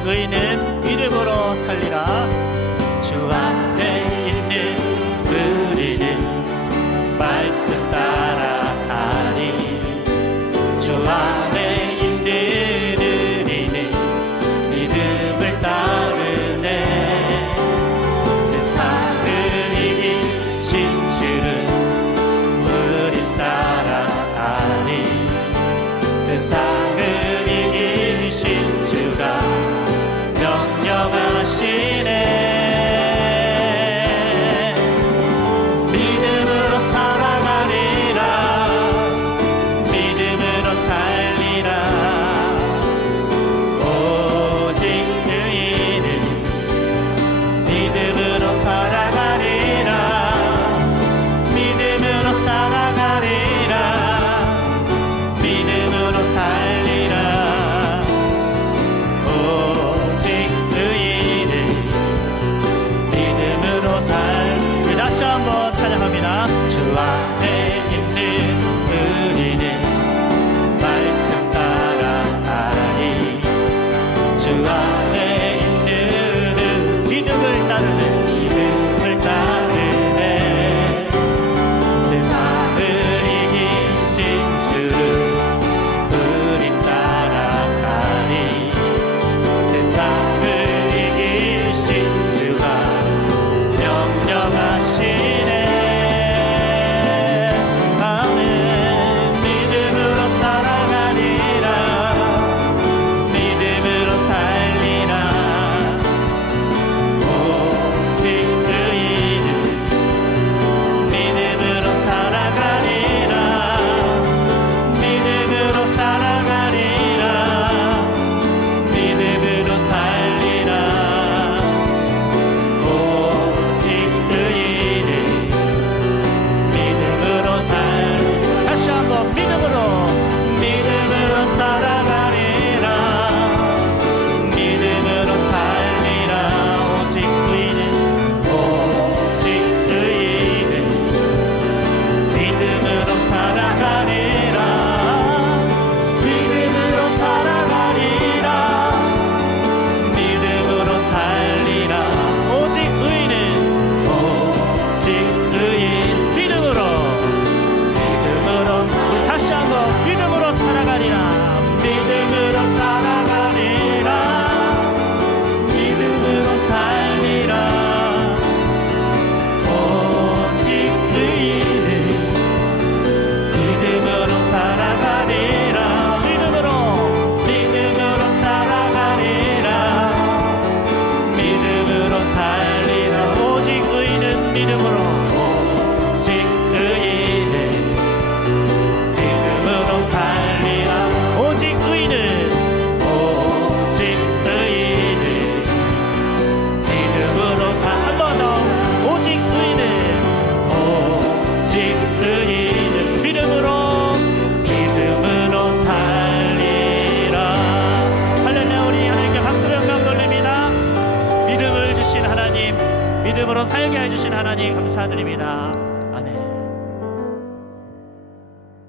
오직 의인은 믿음으로 살리라. 주 안에 있는 우리는 말씀 따라가리. 주 안에 있는 우리는 믿음을 따르네. 세상을 이기신 주를 우린 따라가리. 세상을 이기신 주가 명령하시네. 믿음으로 살아가리라. 믿음으로 살리라. 오직 의인은 믿음으로 살아가리라. 믿음으로 살아가리라. 믿음으로 살리라. 오직 의인은 믿음으로 살리라. 다시 한번 찬양합니다. 주 안에 있는 우리는 말씀 따라가리. 주 안에 있는 믿음을 따르는 믿음을 따르네. 세상을 이기신 주를 우린 따라가리. 세상을 이기신 주가 명령하시네. 나는 믿음으로 살아가리라. 믿음으로 살리라. 오직 의인은 믿음으로 살아가리라. 믿음으로 살아가리라. 믿음으로 살리라. 오직 의인은 믿음으로 살리라. 다시 한번 믿음으로 살아가리라. 믿음으로 살리라. 오직 의인은 믿음으로 살아가리라. 믿음으로 살아가리라. 믿음으로 살리라. 오직 의인은 믿음으로 우리 다시 한번 믿음으로 살아가리라. 믿음으로 살아가리라. 믿음으로 살리라. 오직 의인은 믿음으로 살아가리라. 믿음으로 살아가리라. 믿음으로 살리라. 오직 의인은 믿음으로. 오직 의인은 믿음으로 살리라. 오직 의인은 믿음으로 한 번 더. 오직 의인은 믿음으로 살리라. 할렐루야. 우리 하나님께 박수로 영광 돌립니다. 믿음을 주신 하나님, 믿음으로 살게 해주신 하나님 감사드립니다.